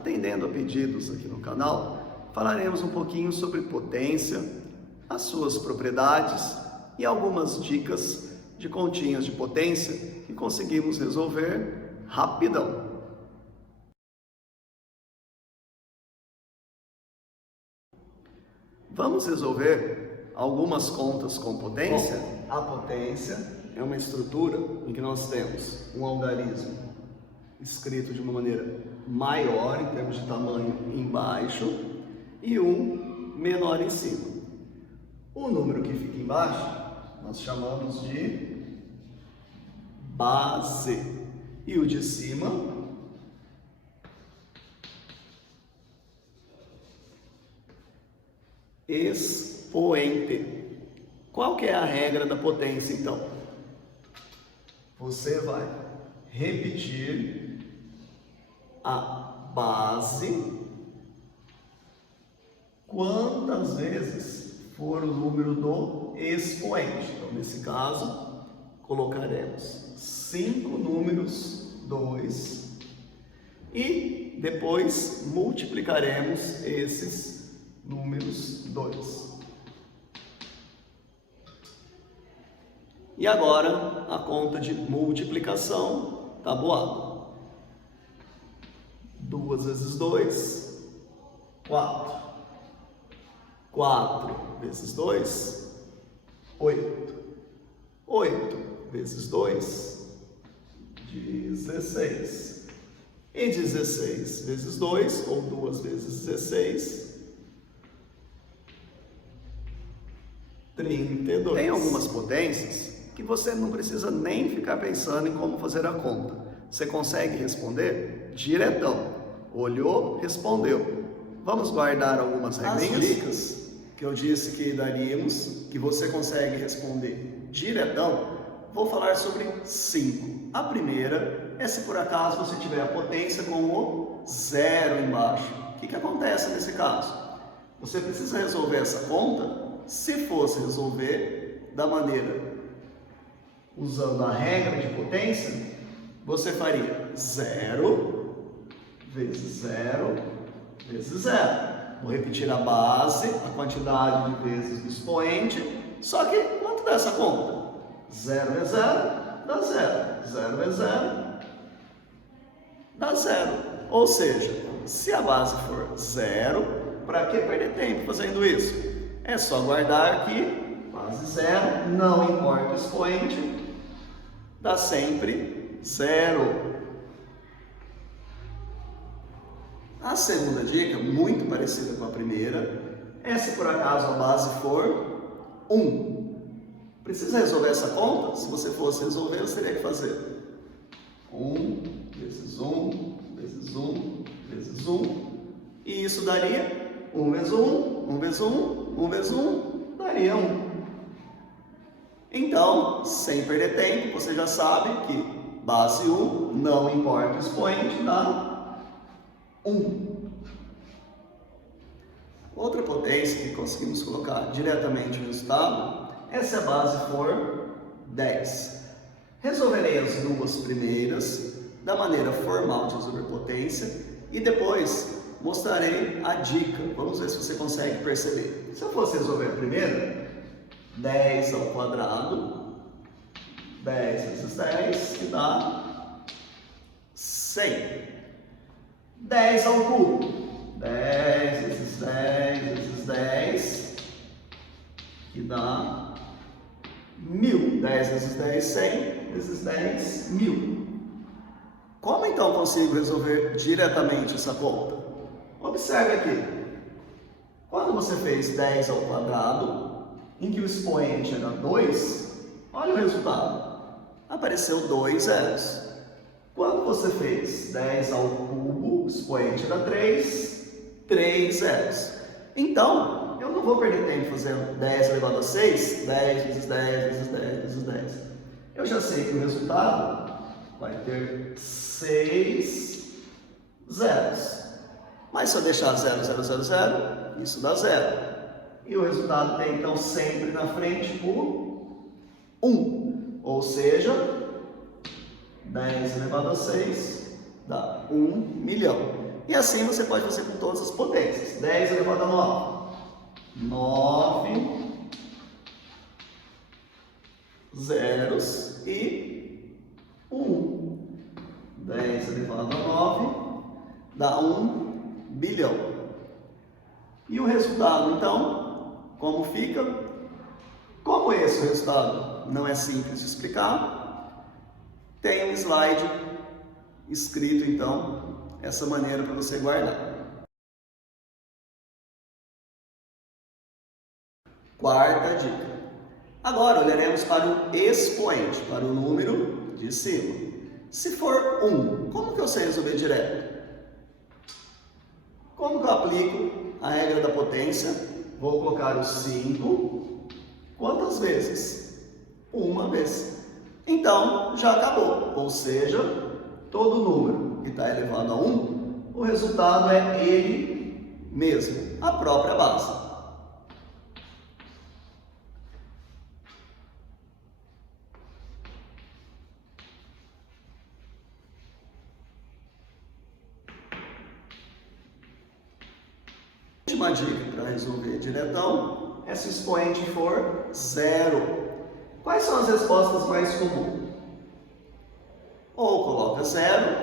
atendendo a pedidos aqui no canal, falaremos um pouquinho sobre potência, as suas propriedades e algumas dicas de continhas de potência que conseguimos resolver rapidão. Vamos resolver algumas contas com potência? Bom, a potência é uma estrutura em que nós temos um algarismo escrito de uma maneira maior, em termos de tamanho, embaixo, e um menor em cima. O número que fica embaixo, nós chamamos de base, e o de cima, expoente. Qual que é a regra da potência, então? Você vai repetir a base quantas vezes for o número do expoente. Então, nesse caso, colocaremos 5 números 2 e depois multiplicaremos esses números 2. E agora a conta de multiplicação tabuada. 2 vezes 2, 4. 4 vezes 2, 8. 8 vezes 2, 16. E 16 vezes 2, ou 2 vezes 16, 32. Tem algumas potências que você não precisa nem ficar pensando em como fazer a conta. Você consegue responder diretão. Olhou, respondeu. Vamos guardar algumas regrinhas? As dicas que eu disse que daríamos, que você consegue responder diretão, vou falar sobre 5. A primeira é se por acaso você tiver a potência com o 0 embaixo. O que acontece nesse caso? Você precisa resolver essa conta. Se fosse resolver da maneira usando a regra de potência, você faria 0 vezes 0 vezes 0. Vou repetir a base, a quantidade de vezes do expoente, só que quanto dá essa conta? 0 vezes 0 dá 0. 0 vezes 0 dá 0. Ou seja, se a base for 0, para que perder tempo fazendo isso? É só guardar aqui, base 0, não importa o expoente, dá sempre 0. A segunda dica, muito parecida com a primeira, é se por acaso a base for 1. Precisa resolver essa conta? Se você fosse resolver, você teria que fazer 1 vezes 1 vezes 1 vezes 1, e isso daria 1 vezes 1, 1 vezes 1, 1 vezes 1, daria 1. Então, sem perder tempo, você já sabe que base 1, não importa o expoente, dá 1. Outra potência que conseguimos colocar diretamente no resultado é se a base for 10. Resolverei as duas primeiras da maneira formal de resolver potência e depois mostrarei a dica. Vamos ver se você consegue perceber. Se eu fosse resolver a primeira, 10 ao quadrado, 10 vezes 10, que dá 100. 10 ao cubo, 10 vezes 10 vezes 10, que dá 1000. 10 vezes 10, 100, vezes 10, 1000. Como então consigo resolver diretamente essa conta? Observe aqui. Quando você fez 10 ao quadrado, em que o expoente era 2, olha o resultado. Apareceu 2 zeros. Quando você fez 10 ao cubo, o expoente era 3, 3 zeros. Então, eu não vou perder tempo fazendo 10 elevado a 6, 10 vezes 10 vezes 10 vezes 10. Eu já sei que o resultado vai ter 6 zeros. Mas se eu deixar 0, 0, 0, 0, isso dá 0. E o resultado tem, então, sempre na frente o 1. Ou seja, 10 elevado a 6 dá 1 milhão. E assim você pode fazer com todas as potências. 10 elevado a 9. 9 zeros e 1. 10 elevado a 9 dá 1 bilhão. E o resultado, então, como fica? Como esse resultado não é simples de explicar, tem um slide escrito, então, essa maneira para você guardar. Quarta dica. Agora olharemos para o expoente, para o número de cima. Se for 1, como que eu sei resolver direto? Como que eu aplico a regra da potência? Vou colocar o 5. Quantas vezes? Uma vez. Então, já acabou. Ou seja, todo número que está elevado a 1, o resultado é ele mesmo, a própria base. Última dica para resolver diretão é se o expoente for 0. Quais são as respostas mais comuns? Ou coloca 0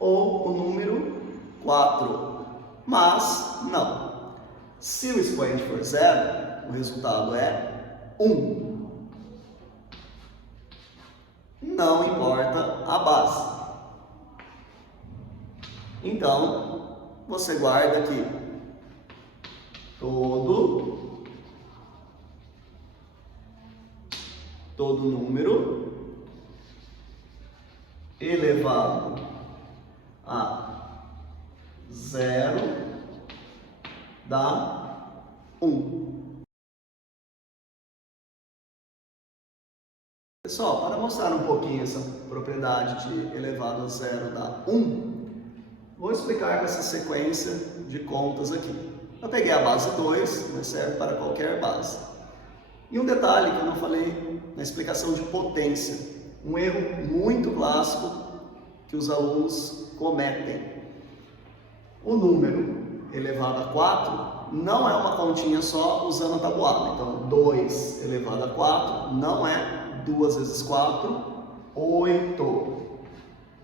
ou o número 4. Mas não. Se o expoente for 0, o resultado é 1. Não importa a base. Então, você guarda aqui todo número elevado a 0 dá 1. Pessoal, para mostrar um pouquinho essa propriedade de elevado a 0 dá 1, vou explicar essa sequência de contas aqui. Eu peguei a base 2, mas serve para qualquer base. E um detalhe que eu não falei na explicação de potência, um erro muito clássico que os alunos cometem. O número elevado a 4 não é uma continha só usando a tabuada. Então, 2 elevado a 4 não é 2 vezes 4, 8.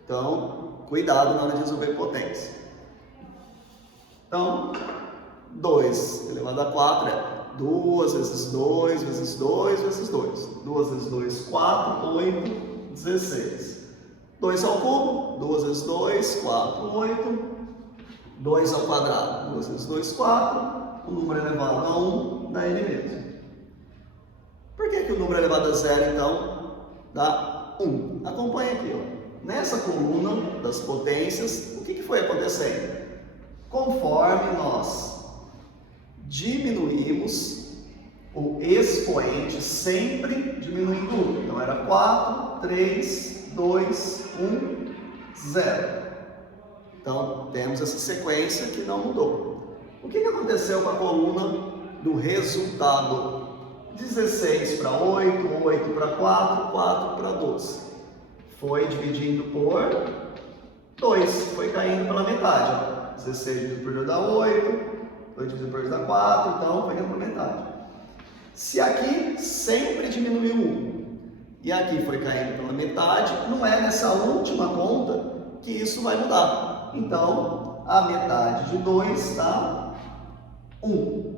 Então, cuidado na hora de resolver potência. Então, 2 elevado a 4 é 2 vezes 2 vezes 2 vezes 2. 2 vezes 2, 4, 8, 16. 2 ao cubo, 2 vezes 2, 4, 8. 2 ao quadrado, 2 vezes 2, 4. O número elevado a 1 dá ele mesmo. Por que o número elevado a 0, então, dá 1? Acompanhe aqui, ó. Nessa coluna das potências, o que foi acontecendo? Conforme nós diminuímos o expoente, sempre diminuindo 1. Então, era 4, 3, 2, 1, 0. Então, temos essa sequência que não mudou. O que aconteceu com a coluna do resultado? 16 para 8, 8 para 4, 4 para 12. Foi dividindo por 2, foi caindo pela metade. 16 dividido por 2 dá 8, 2 dividido por 2 dá 4, então foi caindo pela metade. Se aqui sempre diminuiu 1 e aqui foi caindo pela metade, não é nessa última conta que isso vai mudar. Então, a metade de 2 dá 1.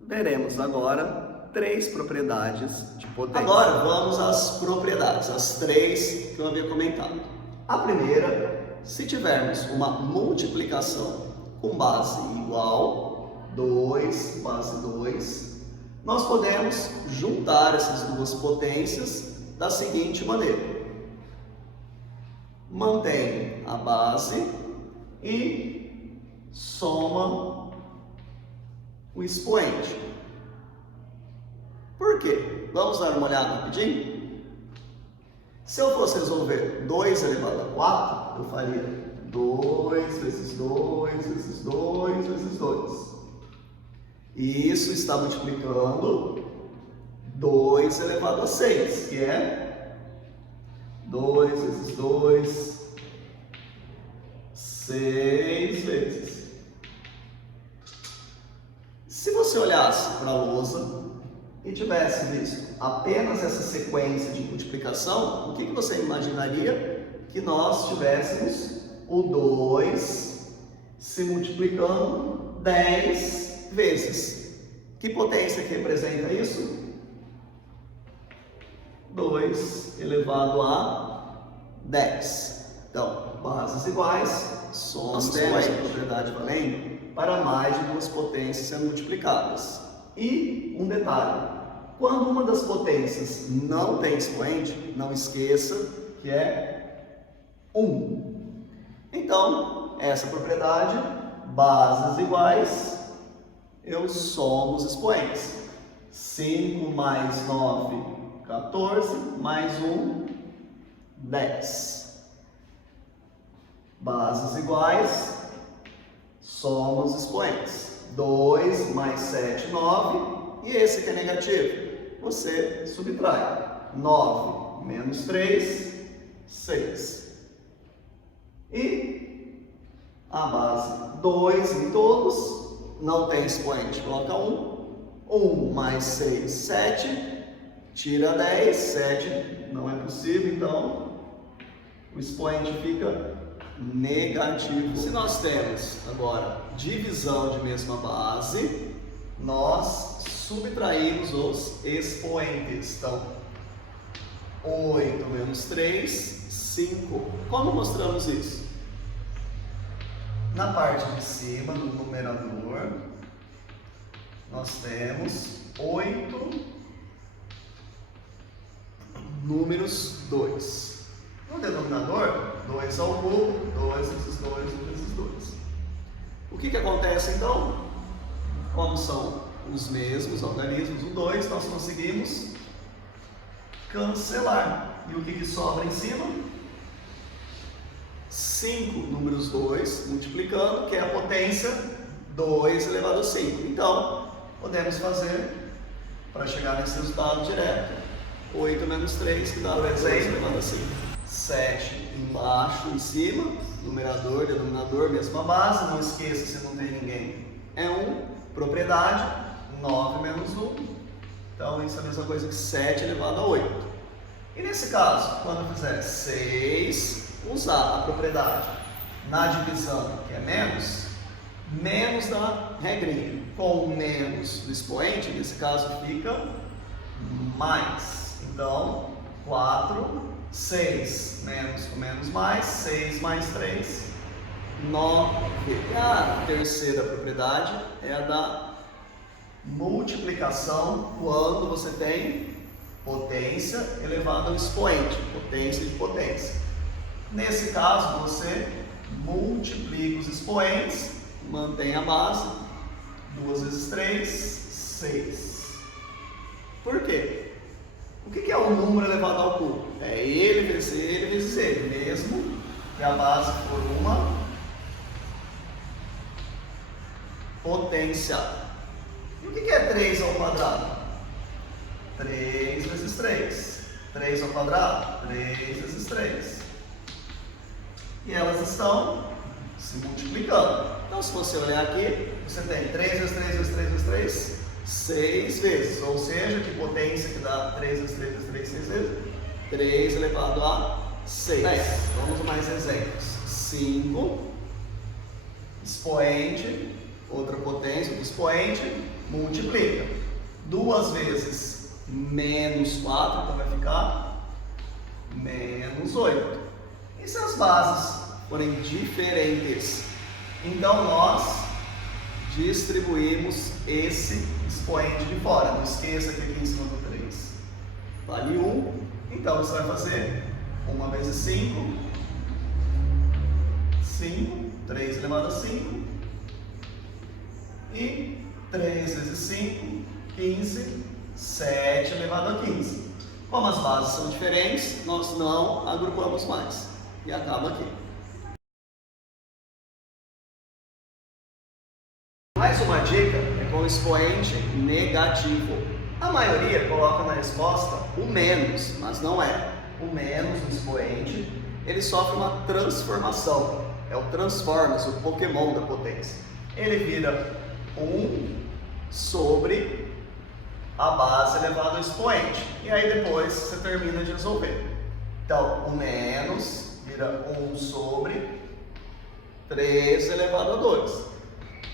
Veremos agora 3 propriedades de potência. Agora vamos às propriedades, as 3 que eu havia comentado. A primeira, se tivermos uma multiplicação com base igual, 2, base 2, nós podemos juntar essas duas potências da seguinte maneira. Mantém a base e soma o expoente. Por quê? Vamos dar uma olhada rapidinho? Se eu fosse resolver 2 elevado a 4, eu faria 2 vezes 2 vezes 2 vezes 2. E isso está multiplicando 2 elevado a 6, que é 2 vezes 2, 6 vezes. Se você olhasse para a lousa e tivesse visto apenas essa sequência de multiplicação, o que você imaginaria? Que nós tivéssemos o 2 se multiplicando 10 vezes. Que potência que representa isso? 2 elevado a 10. Então, bases iguais, nós temos a propriedade valendo para mais de duas potências sendo multiplicadas. E um detalhe, quando uma das potências não tem expoente, não esqueça que é 1. Então, essa propriedade, bases iguais, eu somo os expoentes. 5 mais 9, 14, mais 1, 10. Bases iguais, soma os expoentes. 2 mais 7, 9. E esse que é negativo, você subtrai. 9 menos 3, 6. E a base 2 em todos, não tem expoente, coloca 1. 1 mais 6, 7. Tira 10, 7 não é possível, então o expoente fica negativo. Se nós temos agora divisão de mesma base, nós subtraímos os expoentes. Então, 8 menos 3, 5. Como mostramos isso? Na parte de cima, no numerador, nós temos 8 números 2. No denominador, 2 ao cubo, 2 vezes 2 vezes 2. O que acontece então? Como são os mesmos algarismos, o 2, nós conseguimos cancelar. E o que sobra em cima? 5 números 2 multiplicando, que é a potência 2 elevado a 5. Então, podemos fazer, para chegar nesse resultado direto, 8 menos 3, que dá 2 elevado a 5. 7 embaixo, em cima, numerador, denominador, mesma base, não esqueça se não tem ninguém. É 1, propriedade, 9 menos 1. Então, isso é a mesma coisa que 7 elevado a 8. E nesse caso, quando eu fizer 6, usar a propriedade na divisão, que é menos, menos da regrinha. Com menos do expoente, nesse caso fica mais. Então, 4, 6 menos com menos mais, 6 mais 3, 9. E a terceira propriedade é a da multiplicação quando você tem potência elevada ao expoente, potência de potência. Nesse caso, você multiplica os expoentes, mantém a base, 2 vezes 3, 6. Por quê? O que é o número elevado ao cubo? É ele vezes ele, mesmo que a base for uma potência. E o que é 3 ao quadrado? 3 vezes 3. 3 ao quadrado? 3 vezes 3. E elas estão se multiplicando. Então, se você olhar aqui, você tem 3 vezes 3 vezes 3 vezes 3, 6 vezes. Ou seja, que potência que dá 3 vezes 3 vezes 3, 6 vezes? 3 elevado a 6. Vamos a mais exemplos. 5, expoente, outra potência, outro expoente, multiplica. 2 vezes menos 4, então vai ficar menos 8. E se as bases forem diferentes? Então nós distribuímos esse expoente de fora. Não esqueça que aqui em cima do 3 vale 1. Então você vai fazer 1 vezes 5, 5, 3 elevado a 5. E 3 vezes 5, 15, 7 elevado a 15. Como as bases são diferentes, nós não agrupamos mais. E acaba aqui. Mais uma dica é com o expoente negativo. A maioria coloca na resposta o menos, mas não é. o menos, o expoente, ele sofre uma transformação. É o Transformers, o Pokémon da potência. Ele vira 1 sobre a base elevado ao expoente. E aí depois você termina de resolver. Então, o menos vira 1 sobre 3 elevado a 2.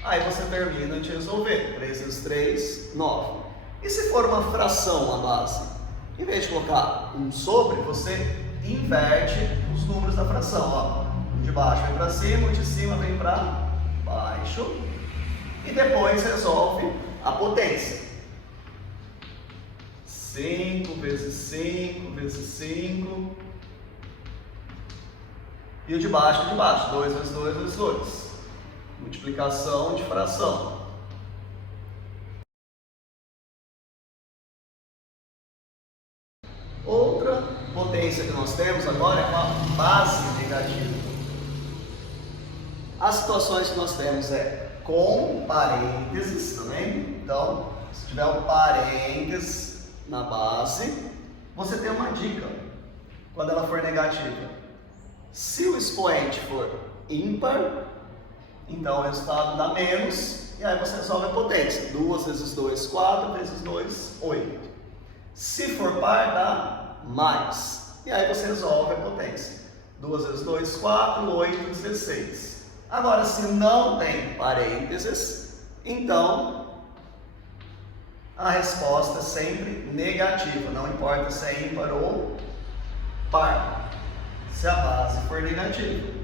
Aí você termina de resolver. 3 vezes 3, 9. E se for uma fração a base? Em vez de colocar 1 sobre, você inverte os números da fração. Ó. O de baixo vem para cima, o de cima vem para baixo. E depois resolve a potência. 5 vezes 5 vezes 5. E o de baixo, 2 vezes 2 vezes 2. Multiplicação de fração. Outra potência que nós temos agora é uma base negativa. As situações que nós temos é com parênteses também. Então, se tiver um parênteses na base, você tem uma dica quando ela for negativa. Se o expoente for ímpar, então o resultado dá menos, e aí você resolve a potência. 2 vezes 2, 4 vezes 2, 8. Se for par, dá mais. E aí você resolve a potência. 2 vezes 2, 4, 8, 16. Agora, se não tem parênteses, então a resposta é sempre negativa. Não importa se é ímpar ou par, se a base for negativa.